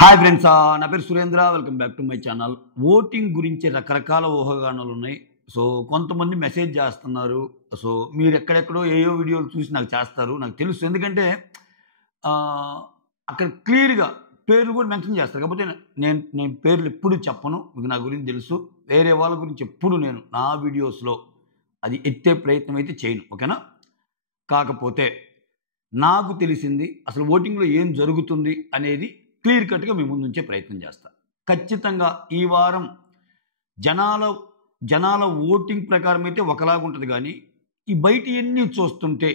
Hi friends, నా పేరు Surendra. Welcome back to my channel. Voting గురించి రకరకాల ఊహాగానాలు ఉన్నాయి. సో కొంతమంది మెసేజ్ చేస్తున్నారు. సో మీరు ఎక్కడెక్కడో ఏయో వీడియోలు చూసి నాకు చేస్తారు, నాకు తెలుసు. ఎందుకంటే అక్కడ క్లియర్గా పేర్లు కూడా మెన్షన్ చేస్తారు. కాకపోతే నేను పేర్లు ఎప్పుడు చెప్పను, మీకు నా గురించి తెలుసు. వేరే వాళ్ళ గురించి ఎప్పుడు నేను నా వీడియోస్లో అది ఎత్తే ప్రయత్నం అయితే చేయను, ఓకేనా. కాకపోతే నాకు తెలిసింది అసలు ఓటింగ్లో ఏం జరుగుతుంది అనేది క్లియర్ కట్గా మీ ముందు ఉంచే ప్రయత్నం చేస్తా. ఖచ్చితంగా ఈ వారం జనాల ఓటింగ్ ప్రకారం అయితే ఒకలాగా ఉంటుంది, కానీ ఈ బయట ఎన్ని చూస్తుంటే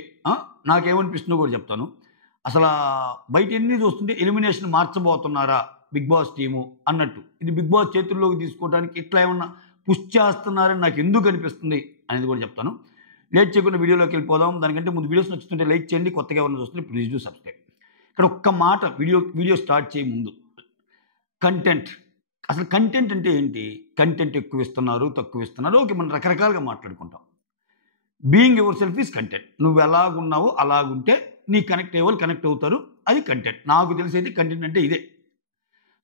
నాకేమనిపిస్తుందో కూడా చెప్తాను. అసలు బయట ఎన్ని చూస్తుంటే ఎలిమినేషన్ మార్చబోతున్నారా బిగ్ బాస్ టీము అన్నట్టు. ఇది బిగ్ బాస్ చేతుల్లోకి తీసుకోవడానికి ఇట్లా ఏమన్నా పుష్ చేస్తున్నారని నాకు ఎందుకు అనిపిస్తుంది అనేది కూడా చెప్తాను. లేట్ చేయకుండా వీడియోలోకి వెళ్ళిపోదాం. దానికంటే ముందు వీడియోస్ నచ్చుతుంటే లైక్ చేయండి, కొత్తగా ఎవరైనా చూస్తుంటే ప్లీజ్ డూ సబ్స్క్రైబ్. ఇక్కడ ఒక్క మాట, వీడియో స్టార్ట్ చేయ ముందు, కంటెంట్. అసలు కంటెంట్ అంటే ఏంటి? కంటెంట్ ఎక్కువ ఇస్తున్నారు, తక్కువ ఇస్తున్నారు, ఓకే, మనం రకరకాలుగా మాట్లాడుకుంటాం. Being your self is content. నువ్వు ఎలాగున్నావో అలాగుంటే నీ కనెక్ట్ అయ్యే వాళ్ళు కనెక్ట్ అవుతారు, అది కంటెంట్. నాకు తెలిసేది కంటెంట్ అంటే ఇదే.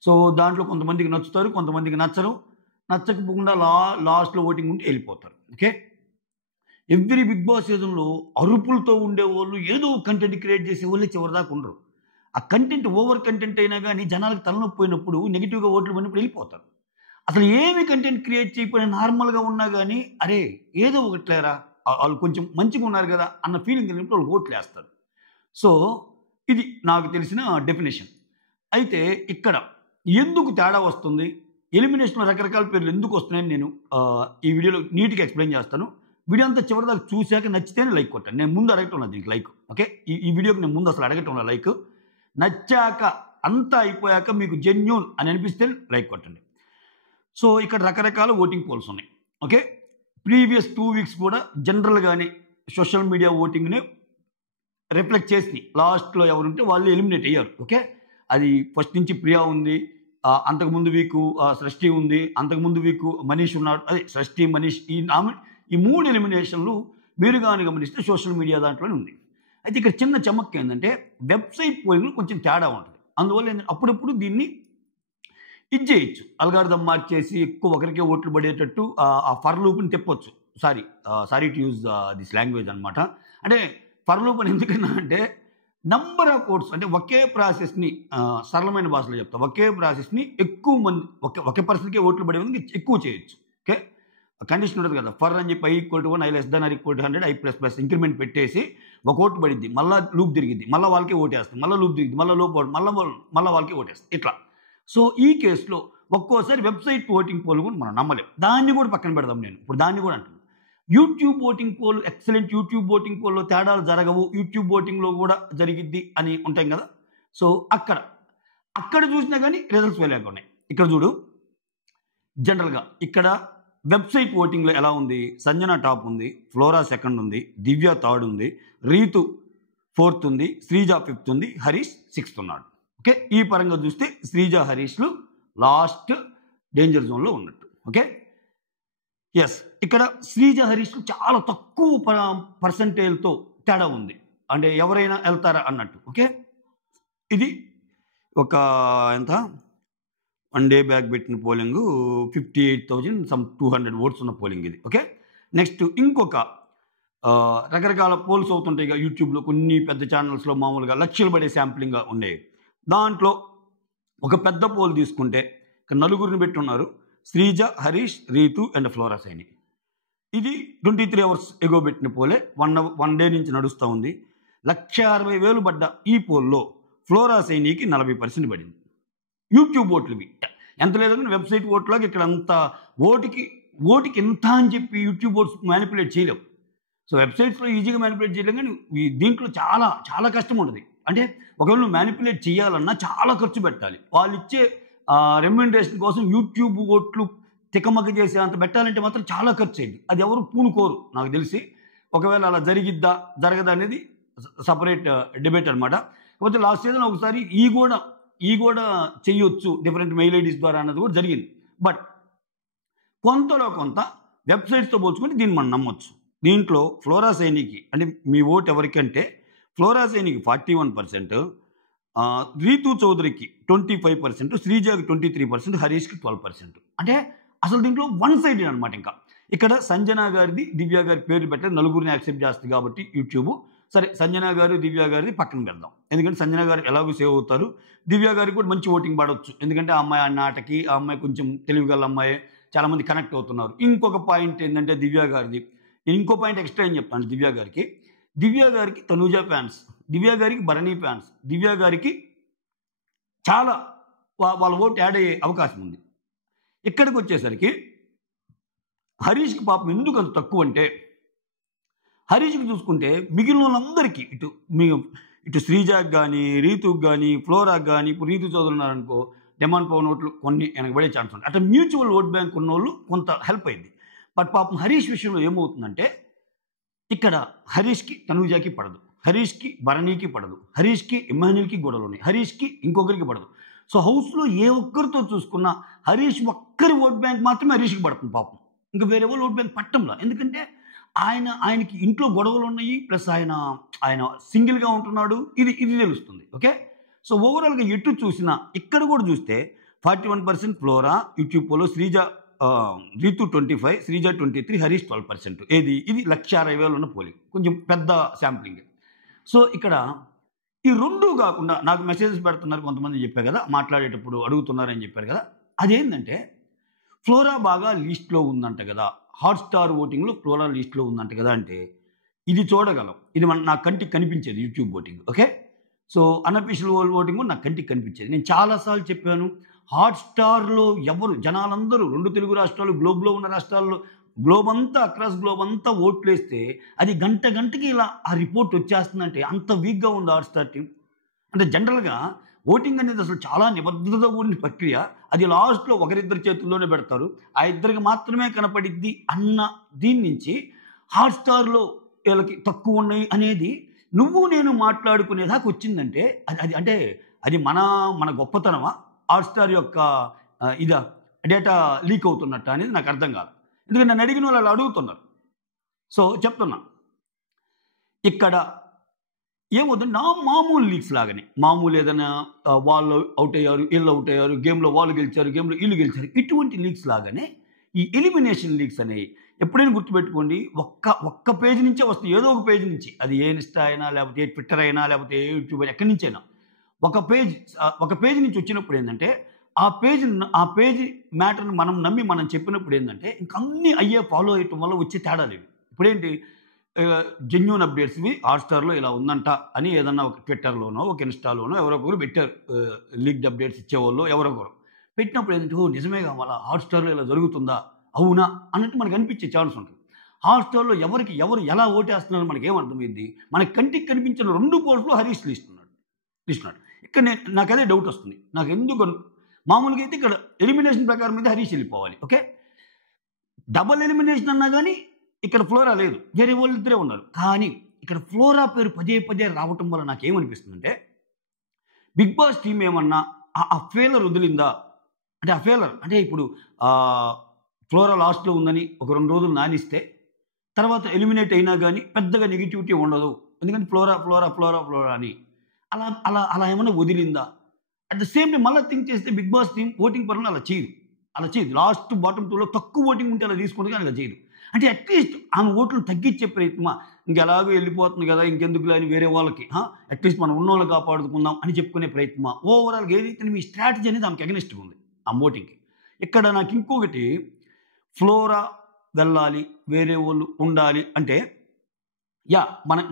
సో దాంట్లో కొంతమందికి నచ్చుతారు, కొంతమందికి నచ్చరు. నచ్చకపోకుండా లాస్ట్లో ఓటింగ్ ఉంటే వెళ్ళిపోతారు, ఓకే. ఎవ్రీ బిగ్ బాస్ సీజన్లో అరుపులతో ఉండేవాళ్ళు, ఏదో కంటెంట్ క్రియేట్ చేసే వాళ్ళే చివరిదాకా ఉండరు. ఆ కంటెంట్ ఓవర్ కంటెంట్ అయినా కానీ జనాలకు తలనొప్పి పోయినప్పుడు, నెగిటివ్గా ఓట్లు పడినప్పుడు వెళ్ళిపోతారు. అసలు ఏమి కంటెంట్ క్రియేట్ చేయకపోయినా నార్మల్గా ఉన్నా కానీ, అరే ఏదో ఒకట్లేరా, వాళ్ళు కొంచెం మంచిగా ఉన్నారు కదా అన్న ఫీలింగ్ కలిగినప్పుడు వాళ్ళు ఓట్లు వేస్తారు. సో ఇది నాకు తెలిసిన డెఫినేషన్. అయితే ఇక్కడ ఎందుకు తేడా వస్తుంది, ఎలిమినేషన్లో రకరకాల పేర్లు ఎందుకు వస్తున్నాయని నేను ఈ వీడియోలో నీట్గా ఎక్స్ప్లెయిన్ చేస్తాను. వీడియో అంతా చివరిదాకా చూశాక నచ్చితేనే లైక్ కొట్టాను. నేను ముందు అడగటం దీనికి లైక్, ఓకే. ఈ వీడియోకి నేను ముందు అసలు అడగటం లైక్. నచ్చాక అంతా అయిపోయాక మీకు జెన్యూన్ అని అనిపిస్తే లైక్ కొట్టండి. సో ఇక్కడ రకరకాల ఓటింగ్ పోల్స్ ఉన్నాయి, ఓకే. ప్రీవియస్ 2 వీక్స్ కూడా జనరల్గానే సోషల్ మీడియా ఓటింగ్ని రిఫ్లెక్ట్ చేసి లాస్ట్లో ఎవరుంటే వాళ్ళు ఎలిమినేట్ అయ్యారు, ఓకే. అది ఫస్ట్ నుంచి ప్రియా ఉంది, అంతకుముందు వీకు సృష్టి ఉంది, అంతకుముందు వీకు మనీష్ ఉన్నాడు. అదే సృష్టి, మనీష్, ఈ 3 ఎలిమినేషన్లు మీరు కానీ గమనిస్తే సోషల్ మీడియా దాంట్లోనే ఉంది. అయితే ఇక్కడ చిన్న చమక్ ఏంటంటే వెబ్సైట్ పోలింగ్లో కొంచెం తేడా ఉంటుంది. అందువల్ల అప్పుడప్పుడు దీన్ని ఇది చేయొచ్చు, అల్గారిథం మార్చేసి ఎక్కువ ఒకరికే ఓట్లు పడేటట్టు ఆ ఫర్ లూప్ని తిప్పొచ్చు. Sorry to use this language అనమాట. అంటే ఫర్ లూప్ అని ఎందుకన్నా అంటే నంబర్ ఆఫ్ ఓట్స్, అంటే ఒకే ప్రాసెస్ని సరళమైన భాషలో చెప్తా, ఒకే ప్రాసెస్ని ఎక్కువ మంది ఒకే పర్సన్కే ఓట్లు పడే విధంగా ఎక్కువ చేయొచ్చు, ఓకే. కండిషన్ ఉంటుంది కదా, ఫర్ అని చెప్పి I=1, I<100, I++ ఇంక్రిమెంట్ పెట్టేసి ఒక ఓటు పడిద్ది, మళ్ళీ లూప్ తిరిగిద్ది, మళ్ళీ వాళ్ళకే ఓటేస్తుంది, మళ్ళీ లూప్ తిరిగిద్ది, మళ్ళీ లోపు మళ్ళీ వాళ్ళకే ఓటేస్తుంది, ఇట్లా. సో ఈ కేసులో ఒక్కోసారి వెబ్సైట్ ఓటింగ్ పోల్ కూడా మనం నమ్మలేం. దాన్ని కూడా పక్కన పెడదాం. నేను ఇప్పుడు దాన్ని కూడా అంటున్నాను. YouTube voting poll, excellent YouTube voting పోల్లో తేడాలు జరగవు, యూట్యూబ్ ఓటింగ్లో కూడా జరిగిద్ది అని ఉంటాం కదా. సో అక్కడ చూసినా కానీ రిజల్ట్స్ వేలేక ఉన్నాయి. ఇక్కడ చూడు, జనరల్గా ఇక్కడ వెబ్సైట్ ఓటింగ్లో ఎలా ఉంది, సంజన టాప్ ఉంది, ఫ్లోరా సెకండ్ ఉంది, దివ్య థర్డ్ ఉంది, రీతు 4th ఉంది, శ్రీజ 5th ఉంది, హరీష్ 6th ఉన్నాడు, ఓకే. ఈ పరంగా చూస్తే శ్రీజ, హరీష్లు లాస్ట్ డేంజర్ జోన్లో ఉన్నట్టు, ఓకే. ఎస్, ఇక్కడ శ్రీజ, హరీష్లు చాలా తక్కువ పర్సంటేజ్తో తేడా ఉంది, అంటే ఎవరైనా వెళ్తారా అన్నట్టు, ఓకే. ఇది ఒక ఎంత 1 డే బ్యాక్ పెట్టిన పోలింగ్ 58,200 ఓట్స్ ఉన్న పోలింగ్ ఇది, ఓకే. నెక్స్ట్ ఇంకొక రకరకాల పోల్స్ అవుతుంటాయి ఇక యూట్యూబ్లో, కొన్ని పెద్ద ఛానల్స్లో మామూలుగా లక్షలు పడే శాంప్లింగ్గా ఉండేవి. దాంట్లో ఒక పెద్ద పోల్ తీసుకుంటే ఇక్కడ 4 పెట్టున్నారు, శ్రీజ, హరీష్, రీతు అండ్ ఫ్లోరా సైని. ఇది 23 అవర్స్ ఎగో పెట్టిన పోలే, 1 డే నుంచి నడుస్తూ ఉంది. 1,60,000 పడ్డ ఈ పోల్లో ఫ్లోరా సైనికి 40% పడింది. యూట్యూబ్ ఓట్లువి ఎంత లేదని వెబ్సైట్ ఓట్లాగా ఇక్కడ అంత ఓటుకి ఎంత అని చెప్పి యూట్యూబ్ ఓట్స్ మ్యానిపులేట్ చేయలేవు. సో వెబ్సైట్స్లో ఈజీగా మ్యానిపులేట్ చేయలేం, కానీ దీంట్లో చాలా చాలా కష్టం ఉంటుంది. అంటే ఒకవేళ నువ్వు మ్యానిపులేట్ చేయాలన్నా చాలా ఖర్చు పెట్టాలి. వాళ్ళు ఇచ్చే రెమ్యునరేషన్ కోసం యూట్యూబ్ ఓట్లు తికమక చేసే అంత పెట్టాలంటే మాత్రం చాలా ఖర్చు అయింది. అది ఎవరు పూనుకోరు నాకు తెలిసి. ఒకవేళ అలా జరగదా అనేది సపరేట్ డిబేట్ అనమాట. కాకపోతే లాస్ట్ సీజన్ ఒకసారి ఈ కూడా చేయొచ్చు డిఫరెంట్ మెయిల్ ఐడీస్ ద్వారా అన్నది కూడా జరిగింది. బట్ కొంతలో కొంత వెబ్సైట్స్తో పోల్చుకుంటే దీన్ని మనం నమ్మొచ్చు. దీంట్లో ఫ్లోరా సైనికి, అంటే మీ ఓటు ఎవరికంటే ఫ్లోరా సైనికి 41%, రీతు చౌదరికి 25%, శ్రీజాకి 23%, హరీష్కి 12%. అంటే అసలు దీంట్లో వన్ సైడెడ్ అనమాట. ఇంకా ఇక్కడ సంజన గారిది, దివ్య గారి పేరు పెట్టలేదు, నలుగురిని యాక్సెప్ట్ చేస్తుంది కాబట్టి యూట్యూబ్. సరే, సంజన గారు దివ్య గారిది పక్కన పెడదాం, ఎందుకంటే సంజన గారు ఎలాగో సేవ్ అవుతారు. దివ్య గారికి కూడా మంచి ఓటింగ్ పడవచ్చు, ఎందుకంటే ఆ అమ్మాయి ఆ నాటకి, ఆ అమ్మాయి కొంచెం తెలివిగల అమ్మాయి, చాలామంది కనెక్ట్ అవుతున్నారు. ఇంకొక పాయింట్ ఏంటంటే దివ్య గారిది, నేను ఇంకో పాయింట్ ఎక్స్ట్రా ఏం చెప్తాను. దివ్య గారికి తనూజ ఫ్యాన్స్, దివ్య గారికి భరణి ఫ్యాన్స్, దివ్య గారికి చాలా వాళ్ళ ఓటు యాడ్ అయ్యే అవకాశం ఉంది. ఇక్కడికి వచ్చేసరికి హరీష్కి పాపం ఎందుకు అంత తక్కువ అంటే, హరీష్కి చూసుకుంటే మిగిలిన వాళ్ళందరికీ ఇటు శ్రీజాకి కానీ, రీతుకి కానీ, ఫ్లోరాకి కానీ, ఇప్పుడు రీతు చౌదరి ఉన్నారనుకో, డిమాండ్ పవన్ ఓట్లు కొన్ని వెనకబడే ఛాన్స్ ఉంటుంది. అట్లా మ్యూచువల్ ఓట్ బ్యాంక్ ఉన్న వాళ్ళు కొంత హెల్ప్ అయింది. బట్ పాపం హరీష్ విషయంలో ఏమవుతుందంటే, ఇక్కడ హరీష్కి తనూజాకి పడదు, హరీష్కి భరణికి పడదు, హరీష్కి ఇమాన్యుల్కి గొడవలు ఉన్నాయి, హరీష్కి ఇంకొకరికి పడదు. సో హౌస్లో ఏ ఒక్కరితో చూసుకున్నా హరీష్ ఒక్కరి ఓట్ బ్యాంక్ మాత్రమే హరీష్కి పడుతుంది పాపం. ఇంకా వేరే వాళ్ళు ఓట్ బ్యాంక్ పట్టంలా, ఎందుకంటే ఆయనకి ఇంట్లో గొడవలు ఉన్నాయి, ప్లస్ ఆయన సింగిల్గా ఉంటున్నాడు, ఇది తెలుస్తుంది. ఓకే, సో ఓవరాల్గా ఎటు చూసినా ఇక్కడ కూడా చూస్తే 41% ఫ్లోరా యూట్యూబ్ పోలో, రీతు 25, శ్రీజ 23, హరీష్ 12%. ఇది 1,60,000 ఉన్న పోలింగ్, కొంచెం పెద్ద శాంప్లింగ్. సో ఇక్కడ ఈ రెండు కాకుండా నాకు మెసేజెస్ పెడుతున్నారు కొంతమంది, చెప్పారు కదా మాట్లాడేటప్పుడు అడుగుతున్నారని చెప్పారు కదా, అదేంటంటే ఫ్లోరా బాగా లీస్ట్లో ఉందంట కదా, హాట్స్టార్ ఓటింగ్లో ఫ్లోరా లీస్ట్లో ఉందంట కదా. అంటే ఇది చూడగలం, ఇది నా కంటికి కనిపించేది YouTube voting. Okay, so unofficial voting నా కంటికి కనిపించేది. నేను చాలాసార్లు చెప్పాను, హాట్స్టార్లో జనాలందరూ 2 తెలుగు రాష్ట్రాలు, గ్లోబ్లో ఉన్న రాష్ట్రాల్లో, అక్రాస్ గ్లోబ్ అంతా ఓట్లు వేస్తే అది గంటకి ఇలా ఆ రిపోర్ట్ వచ్చేస్తుందంటే అంత వీక్గా ఉంది హాట్స్టార్ టీం. అంటే జనరల్గా ఓటింగ్ అనేది అసలు చాలా నిబద్ధతతో కూడిన ప్రక్రియ, అది లాస్ట్లో ఒకరిద్దరి చేతుల్లోనే పెడతారు, ఆ ఇద్దరికి మాత్రమే కనపడిద్ది అన్న దీని నుంచి హాట్స్టార్లో వీళ్ళకి తక్కువ ఉన్నాయి అనేది నువ్వు నేను మాట్లాడుకునేదాకా వచ్చిందంటే అది మన గొప్పతనమా, హాట్స్టార్ యొక్క డేటా లీక్ అవుతున్నట్టు అనేది నాకు అర్థం కాదు. ఎందుకంటే నన్ను అడిగిన వాళ్ళు అలా అడుగుతున్నారు. సో చెప్తున్నా, ఇక్కడ ఏమవుతుంది, నా మామూలు లీగ్స్ లాగానే, మామూలు ఏదైనా వాళ్ళు అవుట్ అయ్యారు, వీళ్ళు అవుట్ అయ్యారు, గేమ్లో వాళ్ళు గెలిచారు, గేమ్లో వీళ్ళు గెలిచారు, ఇటువంటి లీగ్స్ లాగానే ఈ ఎలిమినేషన్ లీగ్స్ అనేవి ఎప్పుడైనా గుర్తుపెట్టుకోండి, ఒక్క పేజ్ నుంచే వస్తుంది, ఏదో ఒక పేజ్ నుంచి, అది ఏ ఇన్స్టా అయినా, లేకపోతే ఏ ట్విట్టర్ అయినా, లేకపోతే ఏ యూట్యూబ్ అయినా, ఎక్కడి నుంచైనా ఒక పేజ్ నుంచి వచ్చినప్పుడు ఏంటంటే, ఆ పేజ్ మ్యాటర్ని మనం చెప్పినప్పుడు ఏంటంటే, ఇంక అన్నీ ఫాలో అయ్యటం వల్ల వచ్చే తేడాలు ఇవి. ఇప్పుడేంటి, జెన్యూన్ అప్డేట్స్ ఇవి హాట్స్టార్లో ఇలా ఉందంట అని ఏదన్నా ఒక ట్విట్టర్లోనో ఒక ఇన్స్టాలోనో ఎవరొకరు పెట్టారు, లీక్డ్ అప్డేట్స్ ఇచ్చేవాళ్ళు ఎవరొకరు పెట్టినప్పుడు ఏంటంటే, నిజమే కావాలా, హాట్స్టార్లో ఇలా జరుగుతుందా, అవునా అన్నట్టు మనకు అనిపించే ఛాన్స్ ఉంటుంది. హాట్స్టార్లో ఎవరు ఎలా ఓటేస్తున్నారో మనకి ఏమర్థమైంది, మన కంటికి కనిపించిన 2 పోల్స్లో హరీష్ లిస్తున్నాడు. ఇక్కడ నాకు అదే డౌట్ వస్తుంది, నాకు ఎందుకు. మామూలుగా అయితే ఇక్కడ ఎలిమినేషన్ ప్రకారం అయితే హరీష్ వెళ్ళిపోవాలి. ఓకే, డబల్ ఎలిమినేషన్ అన్నా కానీ ఇక్కడ ఫ్లోరా లేదు, వేరే వాళ్ళు ఇద్దరే ఉన్నారు. కానీ ఇక్కడ ఫ్లోరా పేరు పదే రావటం వల్ల నాకేమనిపిస్తుందంటే, బిగ్ బాస్ టీం ఏమన్నా ఆ ఫెయిలర్ వదిలిందా అంటే, ఆ ఫెయిలర్ అంటే ఇప్పుడు ఫ్లోరా లాస్ట్లో ఉందని ఒక 2 రోజులు నానిస్తే తర్వాత ఎలిమినేట్ అయినా కానీ పెద్దగా నెగిటివిటీ ఉండదు, ఎందుకంటే ఫ్లోరా అని అలా ఏమన్నా వదిలిందా. అట్ ద సేమ్ టైం మళ్ళీ థింక్ చేస్తే బిగ్ బాస్ టీం ఓటింగ్ పరంగా అలా చేయదు, లాస్ట్ బాటమ్ 2లో తక్కువ ఓటింగ్ ఉంటే అలా తీసుకుంటే కానీ అలా చేయదు. అంటే అట్లీస్ట్ ఆమె ఓట్లు తగ్గించే ప్రయత్నమా, ఇంకెలాగో వెళ్ళిపోతుంది కదా ఇంకెందుకులే అని వేరే వాళ్ళకి అట్లీస్ట్ మనం ఉన్న వాళ్ళు కాపాడుకుందాం అని చెప్పుకునే ప్రయత్నమా, ఓవరాల్గా ఏదైతే మీ స్ట్రాటజీ అనేది ఆమెకి అగెనిస్ట్గా ఉంది ఆ ఓటింగ్కి. ఇక్కడ నాకు ఇంకొకటి, ఫ్లోరా వెళ్ళాలి, వేరే వాళ్ళు ఉండాలి అంటే,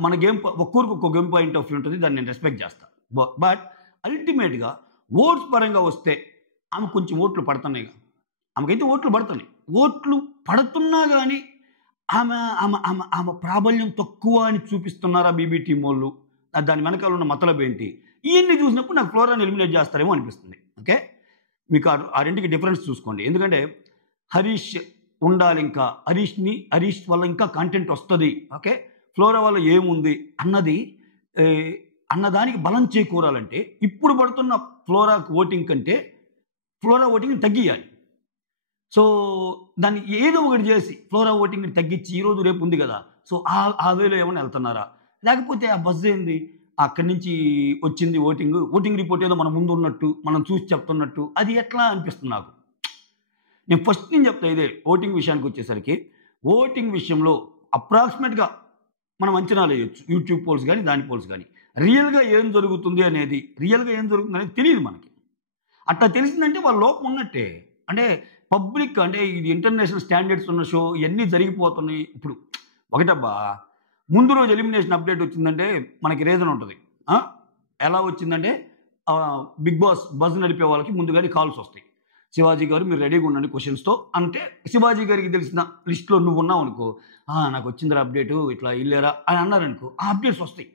మన గేమ్ ఒక్కొరికి ఒక్కో గేమ్ పాయింట్ ఆఫ్ వ్యూ ఉంటుంది, దాన్ని నేను రెస్పెక్ట్ చేస్తాను. బట్ అల్టిమేట్గా ఓట్స్ పరంగా వస్తే ఆమె కొంచెం ఓట్లు పడుతున్నాయి, ఆమెకైతే ఓట్లు పడుతున్నాయి, ఓట్లు పడుతున్నా కానీ ఆమె ప్రాబల్యం తక్కువ అని చూపిస్తున్నారా బీబీ టీం వాళ్ళు, దాని వెనకాల ఉన్న మతలబ్ ఏంటి, ఇవన్నీ చూసినప్పుడు నాకు ఫ్లోరాని ఎలిమినేట్ చేస్తారేమో అనిపిస్తుంది. ఓకే, మీకు ఆ రెండుకి డిఫరెన్స్ చూసుకోండి, ఎందుకంటే హరీష్ ఉండాలి, ఇంకా హరీష్ వల్ల ఇంకా కంటెంట్ వస్తుంది. ఓకే, ఫ్లోరా వల్ల ఏముంది అన్నదానికి బలం చేకూరాలంటే ఇప్పుడు పడుతున్న ఫ్లోరా ఓటింగ్ కంటే ఫ్లోరా ఓటింగ్ని తగ్గియాలి. సో దాన్ని ఏదో ఒకటి చేసి ఫ్లోరా ఓటింగ్ని తగ్గించి ఈరోజు రేపు ఉంది కదా, సో ఆ వేలో ఏమైనా వెళ్తున్నారా, లేకపోతే ఆ బజ్ ఏంది, అక్కడి నుంచి వచ్చింది ఓటింగ్ రిపోర్ట్ ఏదో మన ముందు ఉన్నట్టు, మనం చూసి చెప్తున్నట్టు అది ఎట్లా అనిపిస్తుంది నాకు. నేను ఫస్ట్ నుంచి చెప్తా ఇదే ఓటింగ్ విషయానికి వచ్చేసరికి, ఓటింగ్ విషయంలో అప్రాక్సిమేట్‌గా మనం అంచనాలు వేయొచ్చు. యూట్యూబ్ పోల్స్ గాని, దాని పోల్స్ గాని. రియల్‌గా ఏం జరుగుతుందనేది తెలీదు మనకి. అట్లా తెలిసిందంటే వాళ్ళ లోపం ఉన్నట్టే. అంటే పబ్లిక్ అంటే ఇది ఇంటర్నేషనల్ స్టాండర్డ్స్ ఉన్న షో ఇయన్నీ జరిగిపోతున్నాయి. ఇప్పుడు ఒకటబ్బా, ముందు రోజు ఎలిమినేషన్ అప్డేట్ వచ్చిందంటే మనకి రీజన్ ఉంటది. ఆ! ఎలా వచ్చిందంటే బిగ్ బాస్ బజ్ నడిపే వాళ్ళకి ముందుగానే కాల్స్ వస్తాయి. శివాజీ గారు మీరు రెడీగా ఉండండి క్వెషన్స్‌తో అంటే, శివాజీ గారికి తెలిసిన లిస్ట్‌లో నువ్వున్నావనుకో, నాకొచ్చిందిరా అప్డేటు ఇట్లా ఎళ్ళారా అని అన్నారనుకో, ఆ అప్డేట్స్ వస్తాయి.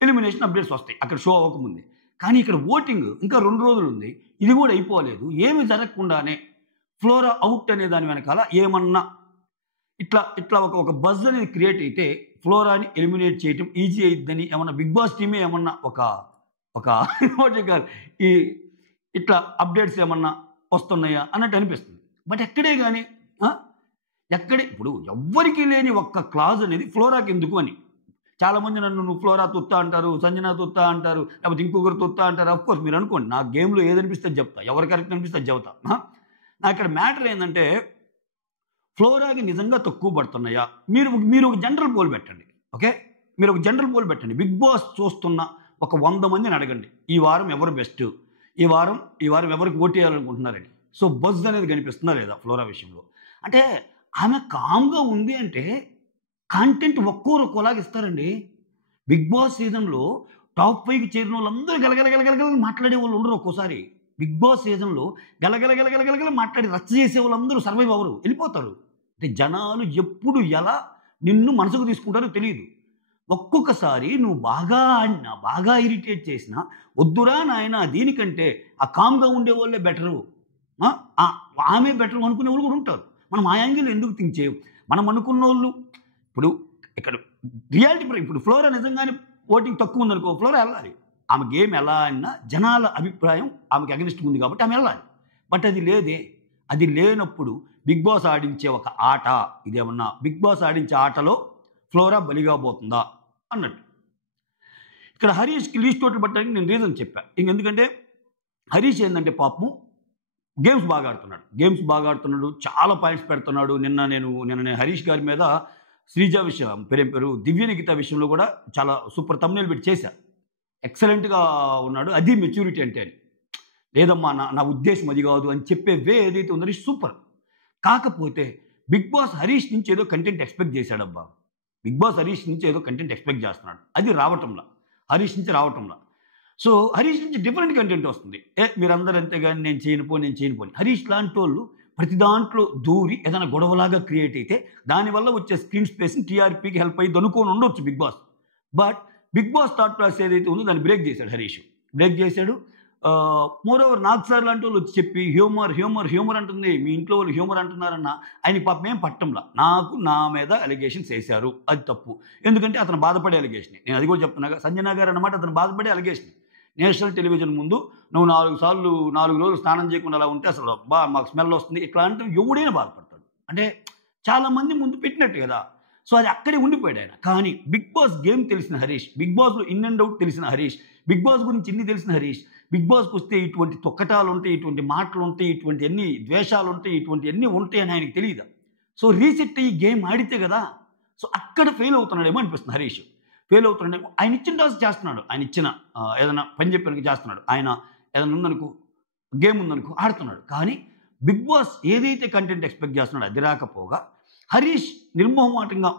ఎలిమినేషన్ అప్డేట్స్ వస్తాయి అక్కడ షో అవ్వకముందే. కానీ ఇక్కడ ఓటింగ్ ఇంకా 2 రోజులుంది. ఇది కూడా అయిపోలేదు. ఏమి జరగకుండానే ఫ్లోరా ఔట్ అనే దాని వెనకాల ఏమన్నా ఇట్లా ఒక బజ్ అనేది క్రియేట్ అయితే ఫ్లోరాని ఎలిమినేట్ చేయటం ఈజీ అయిద్దని ఏమన్నా బిగ్ బాస్ టీమే ఏమన్నా ఒక ఈ ఇట్లా అప్డేట్స్ ఏమన్నా వస్తున్నాయా అన్నట్టు అనిపిస్తుంది. బట్ ఎక్కడే గాని ఇప్పుడు ఎవ్వరికీ లేని ఒక్క క్లాజ్ అనేది ఫ్లోరాకి ఎందుకు అని. చాలామంది నన్ను నువ్వు ఫ్లోరా తుత్తా అంటారు, సంజన తుత్తా అంటారు, లేకపోతే ఇంకొకరు తుత్తా అంటారు. అఫ్‌కోర్స్ మీరు అనుకోండి. నా గేమ్‌లో ఏదనిపిస్తే అది చెప్తా. ఎవరు కరెక్ట్ అనిపిస్తే అది చెబుతా. నాకు ఇక్కడ మ్యాటర్ ఏందంటే ఫ్లోరాకి నిజంగా తక్కువ పడుతున్నాయా? మీరు ఒక జనరల్ పోల్ పెట్టండి. ఓకే. మీరు ఒక జనరల్ పోల్ పెట్టండి. బిగ్ బాస్ చూస్తున్న ఒక 100 మందిని అడగండి. ఈ వారం ఎవరు బెస్ట్? ఈ వారం ఎవరికి ఓటేయాలనుకుంటున్నారని. సో బజ్ అనేది కనిపిస్తుందా లేదా ఫ్లోరా విషయంలో? అంటే ఆమె కామ్‌గా ఉంది అంటే కంటెంట్ ఒక్కోలాగా ఇస్తారండి. బిగ్ బాస్ సీజన్‌లో టాప్ 5కి చేరినోళ్ళందరూ గలగల మాట్లాడేవాళ్ళు ఉండరు ఒక్కోసారి. బిగ్ బాస్ సీజన్‌లో గలగల మాట్లాడి రచ్చ చేసేవాళ్ళందరూ సర్వైవ్ అవ్వరు. ఎళ్ళిపోతారు. అంటే జనాలు ఎప్పుడు ఎలా నిన్ను మనసుకు తీసుకుంటారో తెలీదు. ఒక్కొక్కసారి నువ్వు బాగా ఆడినా, బాగా ఇరిటేట్ చేసినా, వద్దురా నాయనా దీనికంటే ఆ కామ్‌గా ఉండేవాళ్ళే బెటరు. ఆమె బెటరు అనుకునేవాళ్ళు కూడా ఉంటారు. మనం ఆ యాంగిల్ ఎందుకు థింక్ చేయం? మనం అనుకున్నోళ్ళు ఇప్పుడు ఇక్కడ రియాలిటీ ఇప్పుడు ఫ్లోరా నిజంగానే ఓటింగ్ తక్కువ ఉందనుకో, ఫ్లోరా ఎళ్ళాలి. ఆమె గేమ్ ఎలా ఆడినా జనాల అభిప్రాయం ఆమెకి అగెనిస్ట్‌గా ఉంది కాబట్టి ఆమె ఎళ్ళాలి. బట్ అది లేదే. అది లేనప్పుడు బిగ్ బాస్ ఆడించే ఒక ఆట ఇదేమన్నా బిగ్ బాస్ ఆడించే ఆటలో ఫ్లోరా బలిగా పోతుందా అన్నట్టు. ఇక్కడ హరీష్‌కి లీస్ట్ ఓట్లు పట్టడానికి నేను రీజన్ చెప్పా. ఎందుకంటే హరీష్ ఏందంటే పాపం గేమ్స్ బాగా ఆడుతున్నాడు. చాలా పాయింట్స్ పెడుతున్నాడు. నిన్న నేను హరీష్ గారి మీద శ్రీజ విషయం పేరు దివ్య నిఖిత విషయంలో కూడా చాలా సూపర్ థంబ్‌నెయిల్ పెట్టి చేశా. ఎక్సలెంట్‌గా ఉన్నాడు. అది మెచ్యూరిటీ అంటే అని. లేదమ్మా నా ఉద్దేశ్యం అది కాదు అని చెప్పే వే ఏదైతే ఉందో అది సూపర్. కాకపోతే బిగ్ బాస్ హరీష్ నుంచి ఏదో కంటెంట్ ఎక్స్‌పెక్ట్ చేశాడబ్బా. బిగ్ బాస్ హరీష్ నుంచి ఏదో కంటెంట్ ఎక్స్‌పెక్ట్ చేస్తున్నాడు. అది రావటంలా. హరీష్ నుంచి రావటంలా. సో హరీష్ నుంచి డిఫరెంట్ కంటెంట్ వస్తుంది. మీరందరూ అంతేగాని నేను చేయను పో. హరీష్ లాంటోళ్ళు ప్రతి దాంట్లో దూరి ఏదైనా గొడవలాగా క్రియేట్ అయితే దానివల్ల వచ్చే స్క్రీన్ స్పేస్‌ని టీఆర్‌పీకి హెల్ప్ అయ్యిద్ది అనుకోని ఉండొచ్చు Bigg Boss. But Bigg Boss thought process ఏదైతే ఉందో దాన్ని బ్రేక్ చేశాడు హరీష్. మోరోవర్ నాగ్ సార్ లాంటి వాళ్ళు వచ్చి చెప్పి హ్యూమర్ అంటుంది. మీ ఇంట్లో వాళ్ళు హ్యూమర్ అంటున్నారన్న ఆయనకి పాపం ఏం పట్టంలా. నా మీద అలిగేషన్స్ వేశారు. అది తప్పు. ఎందుకంటే అతను బాధపడే అలిగేషనే. నేను అది కూడా చెప్తున్నాగా. సంజన గారు అన్నమాట అతను బాధపడే అలిగేషనే. నేషనల్ టెలివిజన్ ముందు నువ్వు 4 రోజులు స్నానం చేయకుండా అలా ఉంటే అసలు మాకు స్మెల్ వస్తుంది. ఇట్లా అంటే ఎవడైనా బాధపడతాడు. అంటే చాలామంది ముందు పెట్టినట్టు కదా. సో అది అక్కడే ఉండిపోయాడు ఆయన. కానీ బిగ్ బాస్ గేమ్ తెలిసిన హరీష్, బిగ్ బాస్‌లో ఇన్ అండ్ అవుట్ తెలిసిన హరీష్, బిగ్ బాస్ గురించి ఇన్ని తెలిసిన హరీష్, బిగ్ బాస్‌కి వస్తే ఇటువంటి తొక్కటాలుంటాయి, ఇటువంటి మాటలుంటాయి, ఇటువంటివన్నీ ద్వేషాలుంటాయి, ఇటువంటివన్నీ ఉంటాయని ఆయనకు తెలీదా? సో రీసెట్ అయ్యి గేమ్ ఆడితే కదా. సో అక్కడ ఫెయిల్ అవుతున్నాడేమో అనిపిస్తుంది హరీష్. ఫెయిల్ అవుతున్నాడేమో. ఆయన ఇచ్చిన టాస్క్ చేస్తున్నాడు. ఆయన ఇచ్చిన ఏదైనా పని చెప్పానికి చేస్తున్నాడు. ఆయన ఏదైనా ఉందనుకో, గేమ్ ఉందనుకో ఆడుతున్నాడు. కానీ బిగ్ బాస్ ఏదైతే కంటెంట్ ఎక్స్‌పెక్ట్ చేస్తున్నాడో అది రాకపోగా హరీష్ నిర్మోహమాటంగా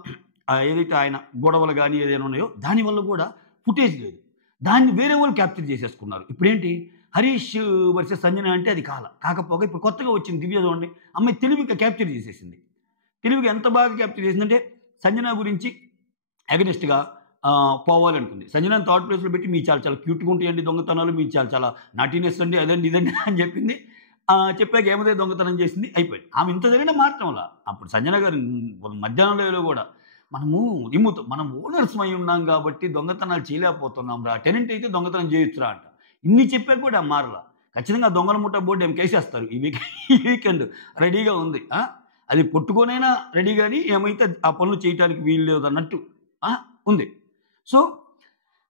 ఏదైతే ఆయన గొడవలు గానీ ఏదైనా ఉన్నాయో దానివల్ల కూడా ఫుటేజ్ లేదు. దాన్ని వేరే వాళ్ళు క్యాప్చర్ చేసేసుకున్నారు. ఇప్పుడేంటి హరీష్ వర్సెస్ సంజన అంటే అది కాకపోగా ఇప్పుడు కొత్తగా వచ్చింది దివ్య చూడండి. అమ్మాయి తెలివిగా క్యాప్చర్ చేసేసింది. తెలివిగా ఎంత బాగా క్యాప్చర్ చేసిందంటే సంజన గురించి అగెనిస్ట్‌గా పోవాలనుకుంది. సంజనని థర్డ్ ప్లేస్‌లో పెట్టి మీరు చాలా క్యూట్‌గా ఉంటాయండి దొంగతనాలు, మీరు చాలా నాటీనెస్ అండి అదండి ఇదండి అని చెప్పింది. చెప్పాక ఏమదే దొంగతనం చేసింది అయిపోయింది. ఆమె ఇంత జరిగినా మారటంలా. అప్పుడు సంజన గారు మధ్యాహ్నం లైవ్‌లో కూడా మనం ఓనర్స్ అయి ఉన్నాం కాబట్టి దొంగతనాలు చేయలేకపోతున్నాం రా. టెనెంట్ అయితే దొంగతనం చేయొచ్చురా అంట. ఇన్ని చెప్పాక కూడా మారలా. ఖచ్చితంగా దొంగల ముఠా బోర్డు ఏమకేసేస్తారు. ఈ వీకెండ్ రెడీగా ఉంది. అది పట్టుకొనైనా రెడీ గాని ఏమైతే ఆ పనులు చేయటానికి వీలు లేదు అన్నట్టు ఉంది. సో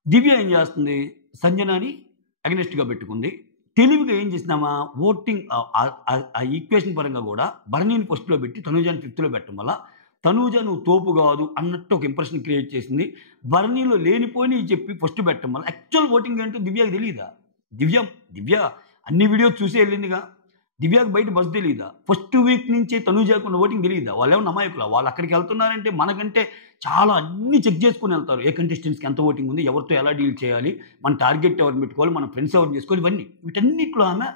దివ్య ఏం చేస్తుంది, సంజనాని అగెనిస్ట్గా పెట్టుకుంది. తెలివిగా ఏం చేసినామా, ఓటింగ్ ఆ ఈక్వేషన్ పరంగా కూడా భరణిని ఫస్ట్లో పెట్టి తనూజాని ఫిఫ్త్లో పెట్టడం వల్ల తనూజ నువ్వు తోపు కాదు అన్నట్టు ఒక ఇంప్రెషన్ క్రియేట్ చేసింది. భరణిలో లేనిపోయి చెప్పి ఫస్ట్ పెట్టడం వల్ల యాక్చువల్ ఓటింగ్ ఏంటో దివ్యకి తెలియదా? దివ్య అన్ని వీడియోస్ చూసి వెళ్ళిందిగా. దివ్యకి బయట బస్ తెలియదా? ఫస్ట్ వీక్ నుంచే తనూజాకు ఉన్న ఓటింగ్ తెలియదా? వాళ్ళు ఏమన్నా అమాయకులా? వాళ్ళు అక్కడికి వెళ్తున్నారంటే మనకంటే చాలా అన్ని చెక్ చేసుకుని వెళ్తారు. ఏ కంటెస్టెంట్స్కి ఎంత ఓటింగ్ ఉంది, ఎవరితో ఎలా డీల్ చేయాలి, మన టార్గెట్ ఎవరు పెట్టుకోవాలి, మన ఫ్రెండ్స్ ఎవరు చేసుకోవాలి, ఇవన్నీ వీటన్నిటిలో ఆమె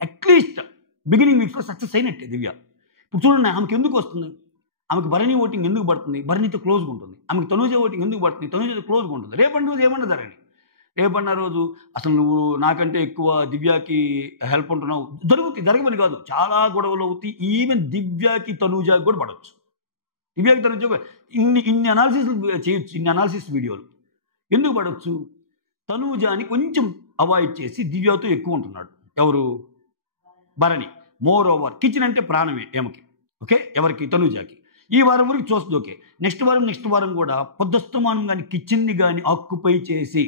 అట్లీస్ట్ బిగినింగ్ వీక్స్లో సక్సెస్ అయినట్టే దివ్య. ఇప్పుడు చూడండి ఆమెకి ఎందుకు వస్తుంది, ఆమెకు భరణి ఓటింగ్ ఎందుకు పడుతుంది, భరణితో క్లోజ్గా ఉంటుంది. ఆమెకు తనూజ ఓటింగ్ ఎందుకు పడుతుంది, తనూజతో క్లోజ్గా ఉంటుంది. రేపటి రోజు ఏమన్నా జరగని, రేపన్న రోజు అసలు నువ్వు నాకంటే ఎక్కువ దివ్యకి హెల్ప్ ఉంటున్నావు, జరగమని కాదు, చాలా గొడవలు అవుతాయి. ఈవెన్ దివ్యకి తనూజకి కూడా పడవచ్చు. దివ్యకి తనూజ ఇన్ని అనాలిసిస్ చేయొచ్చు, ఇన్ని అనాలిసిస్ వీడియోలు ఎందుకు పడవచ్చు. తనూజని కొంచెం అవాయిడ్ చేసి దివ్యతో ఎక్కువ ఉంటున్నాడు ఎవరు, భరణి. మోర్ ఓవర్ కిచెన్ అంటే ప్రాణమే ఏమకి, ఓకే, ఎవరికి, తనూజకి. ఈ వారం వరకు చూస్తుంది, ఓకే. నెక్స్ట్ వారం కూడా పొద్దుస్తమానం కానీ కిచెన్ని కానీ ఆక్యుపై చేసి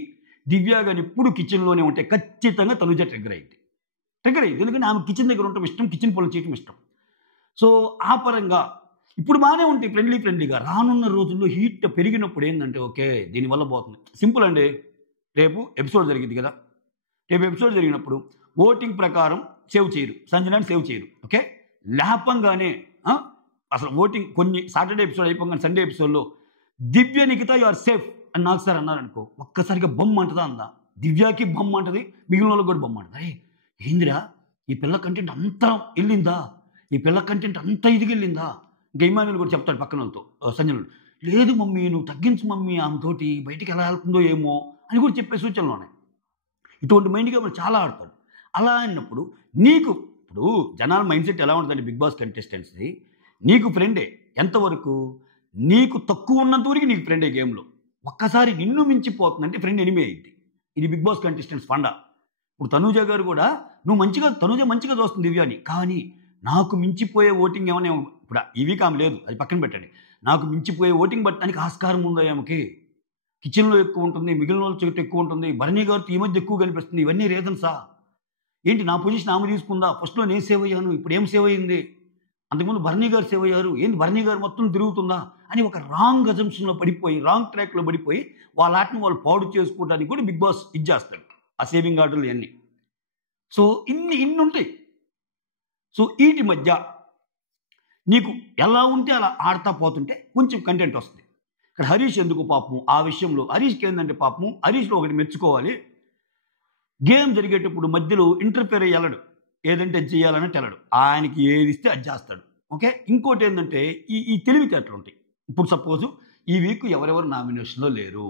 దివ్య కానీ ఇప్పుడు కిచెన్లోనే ఉంటే ఖచ్చితంగా తనూజ ట్రిగ్గర్ అయింది. ఎందుకంటే ఆమె కిచెన్ దగ్గర ఉండటం ఇష్టం, కిచెన్ పనులు చేయటం ఇష్టం. సో ఆ పరంగా ఇప్పుడు బాగానే ఉంటాయి, ఫ్రెండ్లీగా. రానున్న రోజుల్లో హీట్ పెరిగినప్పుడు ఏంటంటే ఓకే దీనివల్ల పోతుంది. సింపుల్ అండి, రేపు ఎపిసోడ్ జరిగింది కదా, రేపు ఎపిసోడ్ జరిగినప్పుడు ఓటింగ్ ప్రకారం సేవ్ చేయరు, సంజనాన్ని సేవ్ చేయరు, ఓకే. లేపంగానే అసలు ఓటింగ్ కొన్ని సాటర్డే ఎపిసోడ్ అయిపోగానే సండే ఎపిసోడ్లో దివ్య నిఖిత యు ఆర్ సేఫ్ అని నాకు సార్ అన్నారనుకో, ఒక్కసారిగా బొమ్మ అంటదా అందా, దివ్యాకి బొమ్మ అంటది, మిగిలిన వాళ్ళకి కూడా బొమ్మ అంటది. ఏందిరా ఈ పిల్ల కంటెంట్ అంతా వెళ్ళిందా, ఈ పిల్ల కంటెంట్ అంతా ఇదికి వెళ్ళిందా. ఇంకా ఇమానుయల్ కూడా చెప్తాడు పక్కన వాళ్ళతో, సంజనుడు, లేదు మమ్మీ నువ్వు తగ్గించు మమ్మీ, ఆమెతోటి బయటికి ఎలా వెళ్తుందో ఏమో అని కూడా చెప్పే సూచనలు ఉన్నాయి. ఇటువంటి మైండ్గా మనం చాలా ఆడతాడు. అలా అన్నప్పుడు నీకు ఇప్పుడు జనాల మైండ్ సెట్ ఎలా ఉంటుందండి బిగ్ బాస్ కంటెస్టెంట్స్ది, నీకు ఫ్రెండే ఎంతవరకు, నీకు తక్కువ ఉన్నంత వరకు నీకు ఫ్రెండే గేమ్లో. ఒక్కసారి నిన్ను మించిపోతుందంటే ఫ్రెండ్ ఎనిమి అయింది. ఇది బిగ్ బాస్ కంటెస్టెంట్స్ ఫండా. ఇప్పుడు తనూజ గారు కూడా తనూజ మంచిగా చూస్తుంది దివ్యాని, కానీ నాకు మించిపోయే ఓటింగ్ ఏమైనా ఇప్పుడు ఈ వీక్ ఆమె లేదు, అది పక్కన పెట్టండి. నాకు మించిపోయే ఓటింగ్ పట్టడానికి ఆస్కారం ఉందా ఆమెకి, కిచెన్లో ఎక్కువ ఉంటుంది, మిగిలిన వాళ్ళ చెట్టు ఎక్కువ ఉంటుంది, భరణి గారితో ఈ మధ్య ఎక్కువ కనిపిస్తుంది, ఇవన్నీ రీజన్సా ఏంటి, నా పొజిషన్ ఆమె తీసుకుందా, ఫస్ట్లో నేను సేవ్ అయ్యాను ఇప్పుడు ఏం సేవ్ అయ్యింది, అంతకుముందు భరణి గారు సేవ్ అయ్యారు ఏంటి భరణి గారు మొత్తం తిరుగుతుందా అని ఒక రాంగ్ అజంప్షన్లో పడిపోయి, రాంగ్ ట్రాక్లో పడిపోయి వాళ్ళ ఆటను వాళ్ళు పాడు చేసుకోవడానికి కూడా బిగ్ బాస్ ఇచ్చేస్తాడు ఆ సేవింగ్ ఆర్డర్లు ఇవన్నీ. సో ఇన్ని ఉంటాయి. సో వీటి మధ్య నీకు ఎలా ఉంటే అలా ఆడుతా పోతుంటే కొంచెం కంటెంట్ వస్తుంది. ఇక్కడ హరీష్ ఎందుకు పాపం ఆ విషయంలో, హరీష్కి ఏంటంటే పాపం, హరీష్లో ఒకటి మెచ్చుకోవాలి, గేమ్ జరిగేటప్పుడు మధ్యలో ఇంటర్ఫియర్ అయ్యాడు, ఏదంటే అది చేయాలన్నట్టు వెళ్ళడు, ఆయనకి ఏది ఇస్తే అది చేస్తాడు, ఓకే. ఇంకోటి ఏంటంటే ఈ తెలివితేటలు ఉంటాయి. ఇప్పుడు సపోజు ఈ వీక్ ఎవరెవరు నామినేషన్లో లేరు,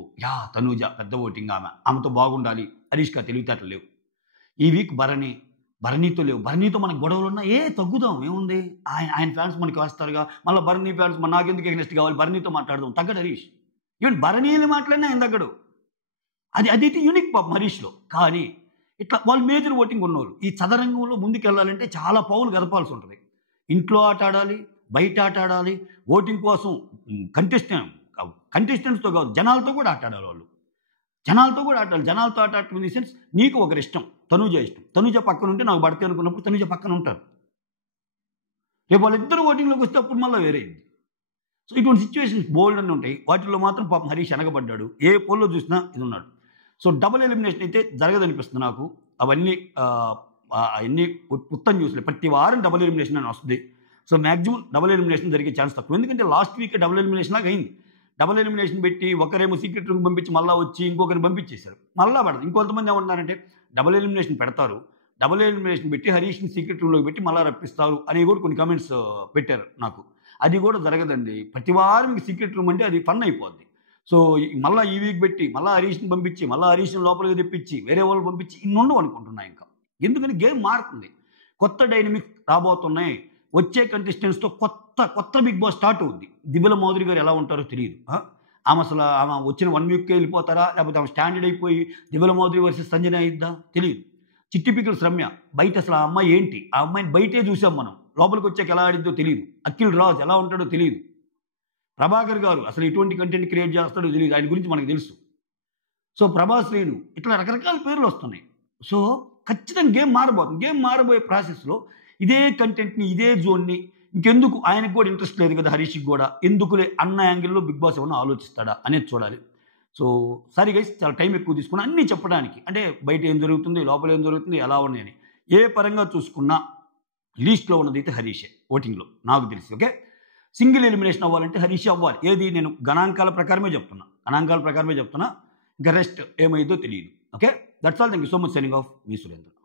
తనూజ పెద్ద ఓటింగ్, ఆమెతో బాగుండాలి, హరీష్కి ఆ తెలివితేటలు లేవు. ఈ వీక్ భరణితో లేవు, భరణితో మనకు గొడవలు ఉన్నా తగ్గుదాం ఏముంది, ఆయన ఫ్యాన్స్ మనకి వేస్తారుగా, మళ్ళీ భరణి ఫ్యాన్స్ నాకెందుకు ఎగ్నెస్ట్ కావాలి, భరణితో మాట్లాడదాం, తగ్గడు హరీష్. ఈవెన్ భరణీని మాట్లాడినా ఆయన తగ్గడు, అదైతే యూనిక్ పాపం హరీష్లో. కానీ ఇట్లా వాళ్ళు మేజర్ ఓటింగ్ ఉన్నవాళ్ళు ఈ చదరంగంలో ముందుకు వెళ్ళాలంటే చాలా పౌలు గదపాల్సి ఉంటుంది. ఇంట్లో ఆట ఆడాలి, బయట ఆట ఆడాలి, ఓటింగ్ కోసం కంటెస్టెంట్స్తో కాదు జనాలతో కూడా ఆట ఆడాలి. వాళ్ళు జనాలతో కూడా ఆడాలి, జనాలతో ఆట ఆడటం ఇన్ ది సెన్స్ నీకు ఒకరి ఇష్టం, తనూజ ఇష్టం, తనూజ పక్కన ఉంటే నాకు పడితే అనుకున్నప్పుడు తనూజ పక్కన ఉంటారు. రేపు వాళ్ళిద్దరు ఓటింగ్లోకి వస్తే అప్పుడు మళ్ళీ వేరేది. సో ఇటువంటి సిచ్యువేషన్స్ బోల్డ్ అని ఉంటాయి. వాటిల్లో మాత్రం పాపం హరీష్ వెనకబడ్డాడు, ఏ పోల్లో చూసినా ఇది ఉన్నాడు. సో డబుల్ ఎలిమినేషన్ అయితే జరగదనిపిస్తుంది నాకు. అవన్నీ మొత్తం చూసలే, ప్రతి వారం డబుల్ ఎలిమినేషన్ అని వస్తుంది. సో మ్యాక్సిమం డబుల్ ఎలిమినేషన్ జరిగే ఛాన్స్ తక్కువ, ఎందుకంటే లాస్ట్ వీక్ డబుల్ ఎలిమినేషన్ లాగా అయింది. డబుల్ ఎలిమినేషన్ పెట్టి ఒకరేమో సీక్రెట్ రూమ్ పంపించి మళ్ళీ వచ్చి ఇంకొకరిని పంపించేశారు, మళ్ళీ పడదు. ఇంకొంతమంది ఏమంటున్నారంటే డబుల్ ఎలిమినేషన్ పెడతారు, డబుల్ ఎలిమినేషన్ పెట్టి హరీష్ని సీక్రెట్ రూమ్లోకి పెట్టి మళ్ళీ రప్పిస్తారు అని కూడా కొన్ని కామెంట్స్ పెట్టారు నాకు. అది కూడా జరగదండి, ప్రతి వారం సీక్రెట్ రూమ్ అంటే అది ఫన్ అయిపోద్ది. సో మళ్ళీ ఈ వీక్ పెట్టి మళ్ళీ హరీష్ని పంపించి మళ్ళీ హరీష్ని లోపలికి తెప్పించి వేరే వాళ్ళు పంపించి ఇన్ని ఉండవు అనుకుంటున్నాయి ఇంకా. ఎందుకని గేమ్ మారుతుంది, కొత్త డైనమిక్స్ రాబోతున్నాయి, వచ్చే కంటెస్టెంట్స్తో కొత్త బిగ్ బాస్ స్టార్ట్ అవుద్ది. దివ్యల మాధురి గారు ఎలా ఉంటారో తెలియదు, ఆమె వచ్చిన 1 వీక్కే వెళ్ళిపోతారా, లేకపోతే ఆమె స్టాండర్డ్ అయిపోయి దివ్యల మాధురి వర్సెస్ సంజన అయిద్దా తెలియదు. చిట్టి పికిల్స్ రమ్య బయట అసలు ఆ అమ్మాయి ఏంటి, ఆ అమ్మాయిని బయటే చూసాం మనం, లోపలికి వచ్చాక ఎలా ఆడిద్దో తెలియదు. అఖిల్ రాజ్ ఎలా ఉంటాడో తెలియదు. ప్రభాకర్ గారు అసలు ఎటువంటి కంటెంట్ క్రియేట్ చేస్తాడో తెలియదు, ఆయన గురించి మనకు తెలుసు. సో ప్రభాస్ శ్రీను ఇట్లా రకరకాల పేర్లు వస్తున్నాయి. సో ఖచ్చితంగా గేమ్ మారబోతుంది. గేమ్ మారబోయే ప్రాసెస్‌లో ఇదే కంటెంట్‌ని, ఇదే జోన్‌ని ఇంకెందుకు ఆయనకు కూడా ఇంట్రెస్ట్ లేదు కదా హరీష్‌కి గూడా. ఎందుకులే అన్న యాంగిల్‌లో బిగ్ బాస్ ఏమన్నా ఆలోచిస్తాడా అనేది చూడాలి. సో సారీ గైస్ చాలా టైం ఎక్కువ తీసుకున్నా అన్నీ చెప్పడానికి. అంటే బయట ఏం జరుగుతుంది, లోపల ఏం జరుగుతుంది, ఎలా ఉన్నాయని. ఏ పరంగా చూసుకున్నా లీస్ట్‌లో ఉన్నదైతే హరీషే ఓటింగ్‌లో నాకు తెలిసి. ఓకే. సింగిల్ ఎలిమినేషన్ అవ్వాలంటే హరీషే అవ్వాలి. ఏది నేను గణాంకాల ప్రకారమే చెప్తున్నా. ఇంకా రెస్ట్ ఏమైద్దో తెలీదు. Okay. That's all. Thank you so much. Signing off. Me Surendra.